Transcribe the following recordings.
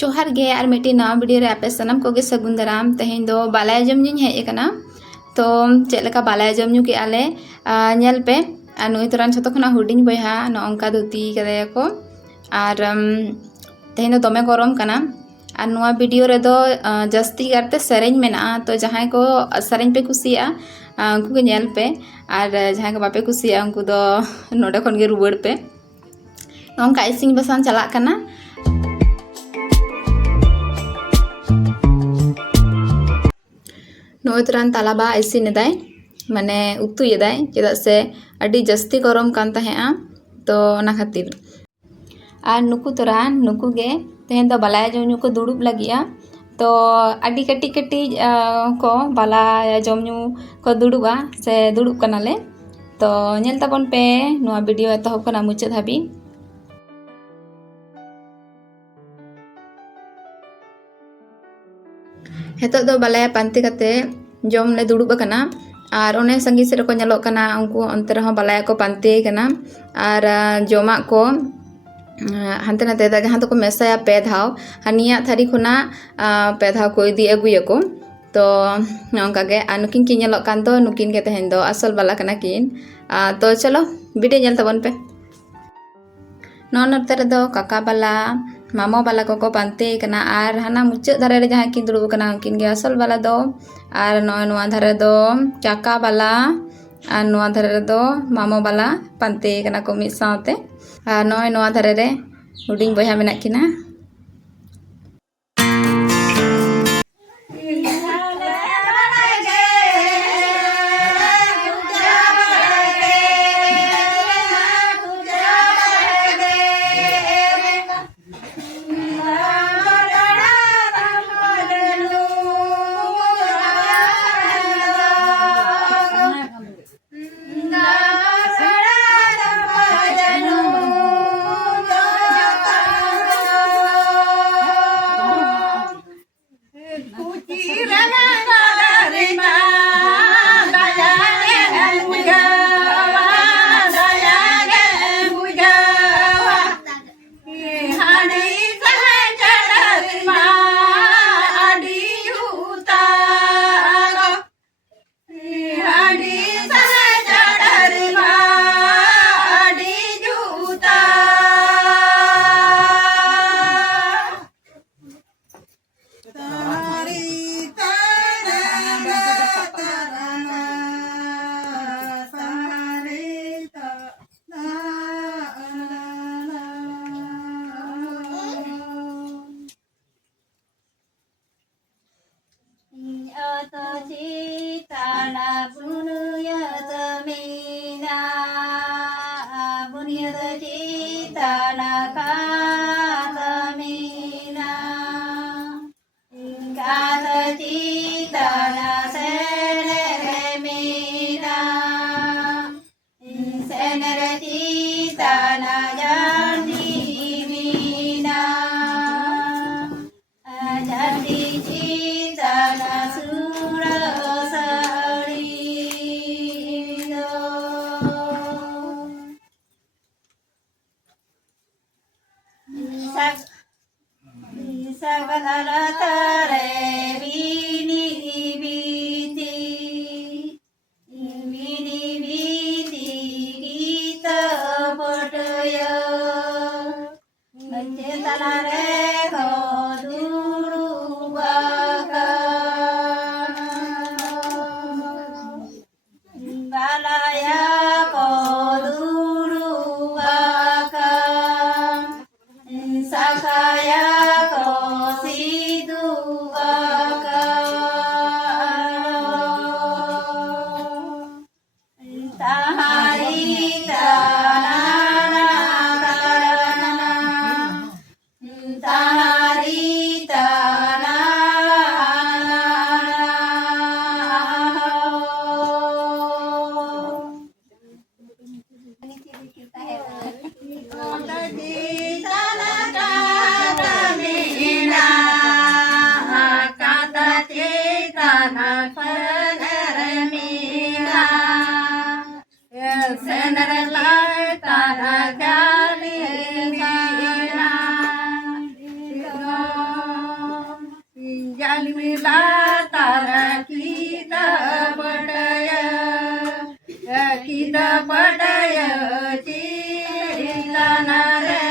जोहार गे और मिट्टी नवा वीडियो रे आपे सनम कोगे सगुन दाराम तेहें दो बालाय जम न्यूं हेज एकना तो चेद लेका बालाय जम न्यू के आले नेल पे नुई तोरान छतो खना हुडिंग बयहा नोंका धुती कदेया को और तेहें दो दमे गरम कना और नुआ वीडियो रे दो जस्ती करते सेरेंज मेना तो जहां को सेरेंज पे कुसिया उनको के नेल पे और जहां को बापे कुसिया उनको दो नोडे खन गे रुवाड़ पे नोंका इसिंग बसान चला कना नोई तरान तालाबा इसिनेदाय माने उतुयेदाय चेदा से अडी जस्ती गरम कान तहेआ तो ना खातिर और नुकु तरान नुकु गे तेहें दो बालाय जमन्यू को दुड़ुब लगिया तो अडी कटी कटी को बालाय जमन्यू को दुड़ुबा से दुड़ुब कनाले तो नेल ताबन पे नुआ वीडियो एतहब कना मुचाद हाबी हेतो दो बालाया पांते कते जम ले दुड़ुब कना और ओने संगी से को नेलो कना उनको अंतर रह बालाया को पांते कना और जमा को हानते नाते दा जहां तो को मेसाया पे धाव हनिया थारी खुना पे धाव को इदी अगुया को तो नोंका गे नुकिन की नेलो कान तो नुकिन के तहें दो असल बाला कना किन तो चलो वीडियो नेल तबन पे नोनते रे दो काका बाला मामो बाला को पांते कना और हाना मुचाद धारे रे जहां किन दुड़ुब कना उनकिन गे असल बाला दो और नोआ धारे दो चाका बाला और नोआ धारे दो मामो बाला पांते कना को मिद सावते और नोआ धारे रे हुडिंग बयहा मेना किना मिला तारा किद पटय चिंताना रे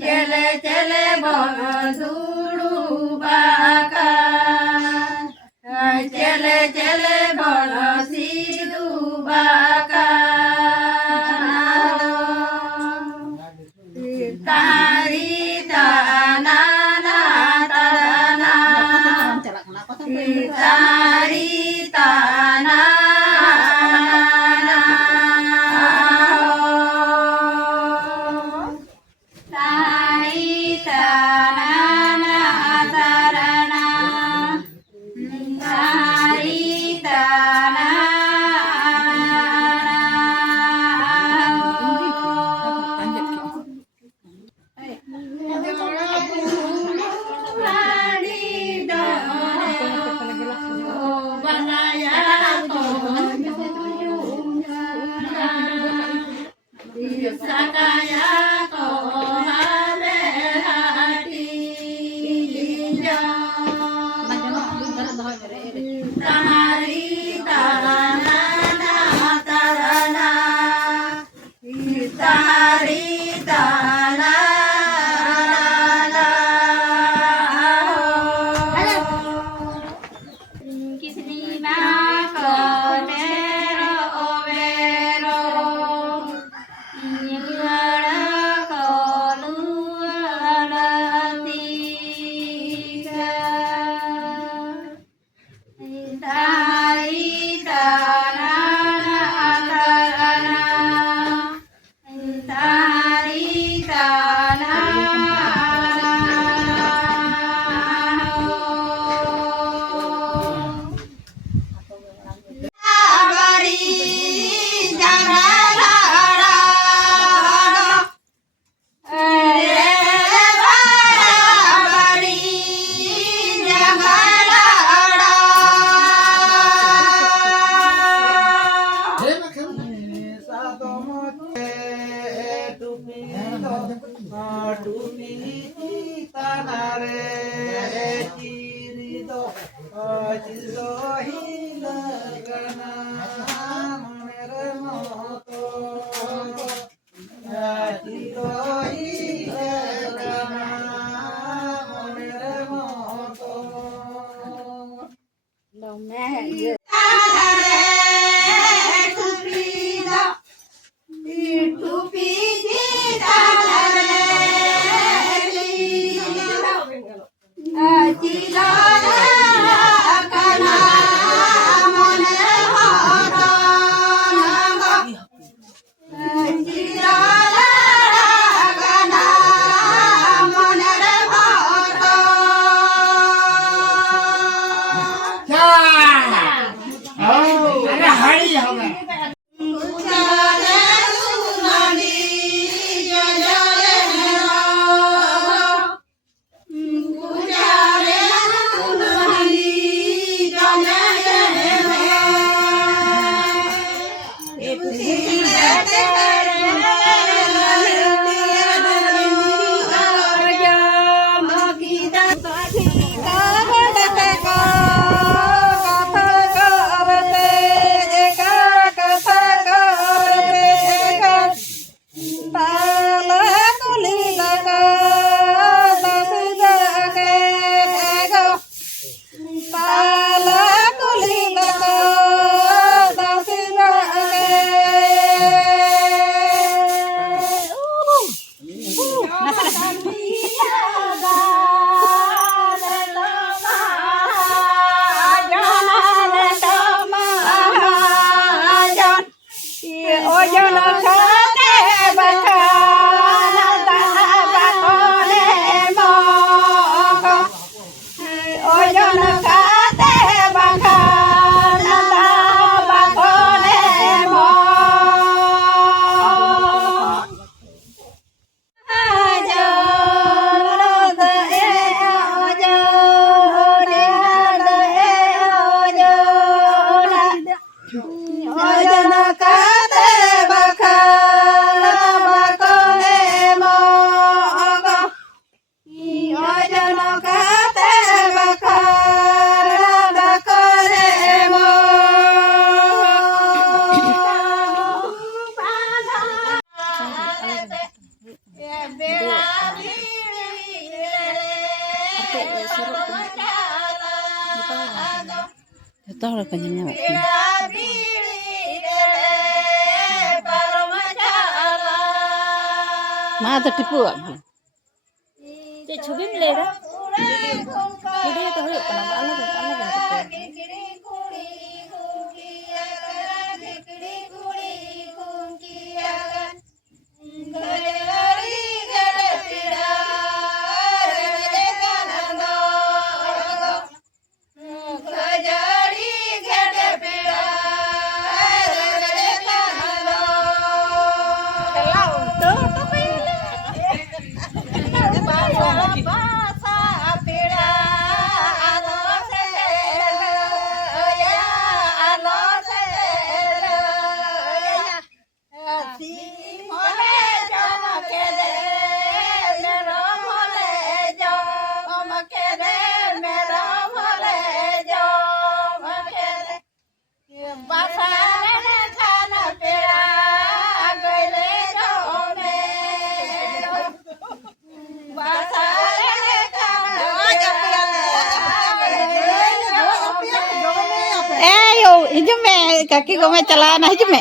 चले चले बन धुड़ू बाका चले चले बन सीधू बाका तारी ताना ना ताना तारी ताना Jatuh orang kenyangnya mau. Mah ada tipu apa? Cek cuci melera. Video itu hari kenapa Allah hijau me kaki gue me celana hijau me.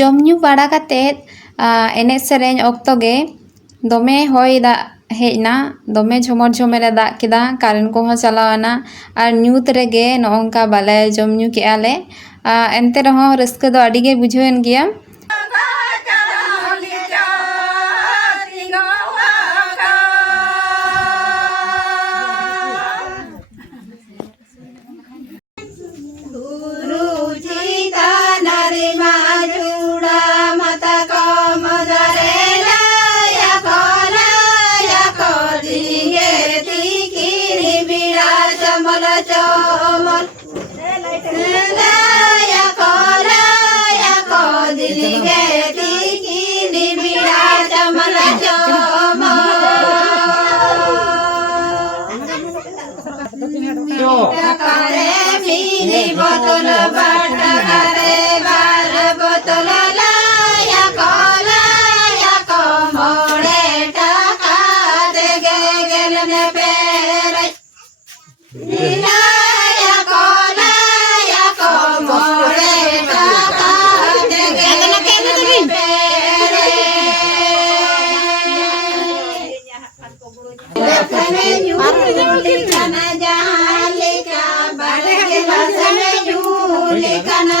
जम ᱧᱩ ᱵᱟᱲᱟ ᱠᱟᱛᱮᱫ ᱮᱱᱮᱡ ᱥᱮᱨᱮᱧ ᱚᱠᱛᱚ ᱜᱮ ᱫᱚᱢᱮ ᱦᱚᱭ ᱫᱟᱜ ᱦᱮᱡ ᱮᱱᱟ ᱫᱚᱢᱮ ᱡᱷᱚᱢᱚᱨ ᱡᱷᱚᱢᱮᱨᱮ ᱫᱟᱜ ᱠᱮᱫᱟ ᱠᱟᱨᱮᱱᱴ ᱠᱚᱦᱚᱸ ᱪᱟᱞᱟᱣ ᱮᱱᱟ ᱟᱨ ᱧᱩᱛ ᱨᱮᱜᱮ ᱱᱚᱝᱠᱟ ᱵᱟᱞᱮ ᱡᱚᱢ ᱧᱩ ᱠᱮᱜᱼᱟ ᱞᱮ ᱮᱱᱛᱮ ᱨᱮᱦᱚᱸ ᱨᱟᱹᱥᱠᱟᱹ ᱫᱚ ᱟᱹᱰᱤ ᱜᱮ ᱵᱩᱡᱷᱟᱹᱣᱮᱱ ᱜᱮᱭᱟ बोतल बाट करे बार बोतल लाया को मोड़े टाका दे गेल ने पेरे लाया को मोड़े टाका दे गेल ने पेरे बसने झूली खाना जहाँ लिखा बड़े के बसने झूली खाना